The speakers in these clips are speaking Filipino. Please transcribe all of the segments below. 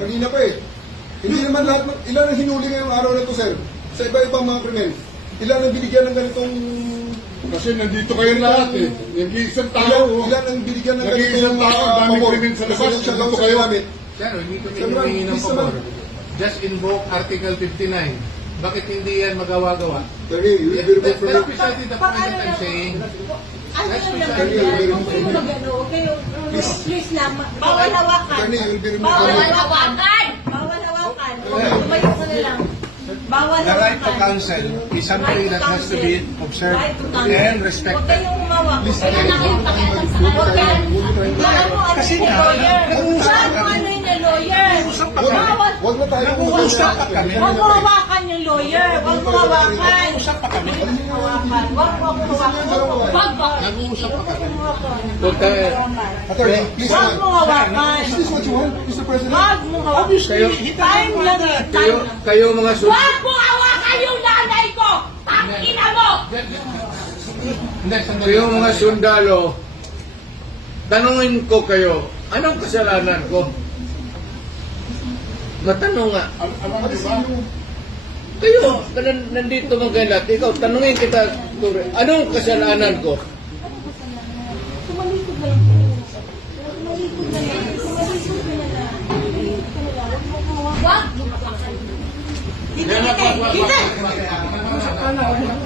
Kanina pa eh. Hindi naman lahat, ilan ang hinuli ngayong araw na to, sir? Sa iba-ibang mga krimen. Ilan ang binigyan ng ganitong... Kasi nandito kayo lahat eh. Nag-iisang tao. Ilan ang binigyan ng Nag-iisang ganitong... tao, ang daming krimen sa labas. Nandito kayo. Sir, hindi kami humingi ng pabor. Just invoke Article 59. Bakit hindi yan magawa-gawa? Attorney, you will be removed from That's the... precisely the point that I'm saying. Ano yung naman yan? Huwag kayo mag-ano. Huwag kayo, please lang. Bawal hawakan. Attorney, you will be removed Bawal from the... hawakan! Bawal hawakan. Tumayo ka na lang. Bawal The right to hawakan. counsel is something that has to be observed Right to counsel. and Huwag respected. kayong umawak. Huwag kayong pakialam sa kanila. Huwag kayong... Baka mo ano yung lawyer. Baka mo ano yung lawyer. Bawal. Huwag na tayo Nag-uusap pa kami. Huwag mo hawakan yung lawyer. Huwag mo hawakan. Nag-uusap pa kami. Hawakan. Huwag mo hawakan. Wag ba? Nag-uusap pa kami. Attorney, please Wag mo hawakan. Is this what you want, Mr. President? Wag mo hawakan. Time lang eh. Time. Kayo mga Wag mo hawakan yung nanay ko! Tangina mo! Kayo mga sundalo, tanungin ko kayo, anong kasalanan ko? Matanong nga. Alam niyo ba? Kayo, nandito mga lahat, ikaw, tanungin kita, anong kasalanan ko? Tumalikod na lang. Tumalikod na lang. Tumalikod na lang. Tumalikod ka na lang. Wag mo hawakan. Dito, dito!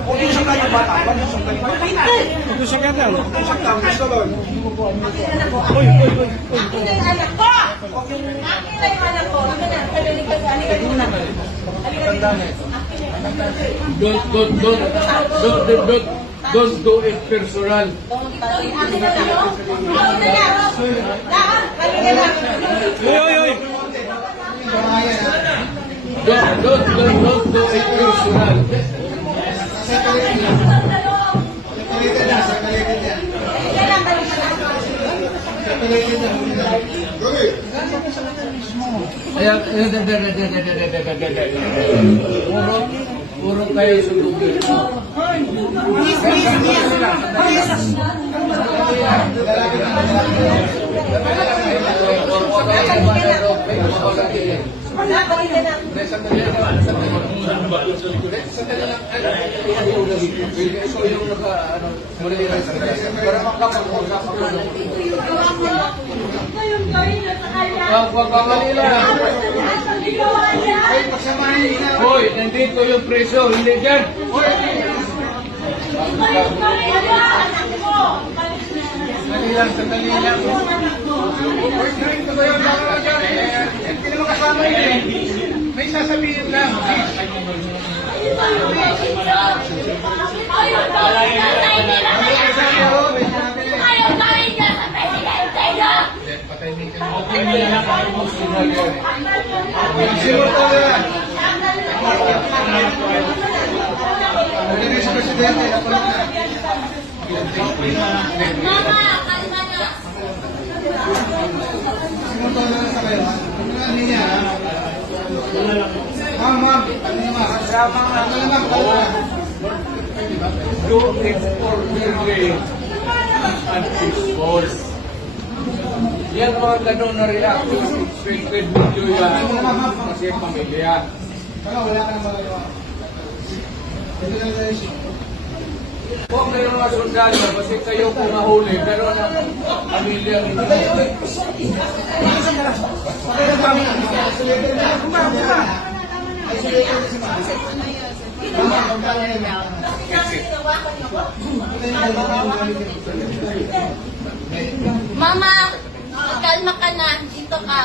Mag-uusap tayo bata. Mag-uusap ka daw. Mag-uusap daw. Gusto doon. Akin na yung anak ko! Akin na yung anak ko. Akin na. Halika muna. Halika dito. Akin na yung anak ko. Don't do it personal. Akin na lang. Akin na lang. Halika na. Don't do it personal. Puro kayo sulugin. Hoy, nandito yung preso, hindi dyan. Sandali lang. Hindi naman kasama yun eh. May sasabihin lang. Do it for Mary and his force. Yan mga ganun na reaction. Sacred video yan. Kasi pamilya. Kung kayo mga sundalo, kasi kayo kung mahuli, pero ang pamilya ninyo. Mama, kalma ka na. Dito ka.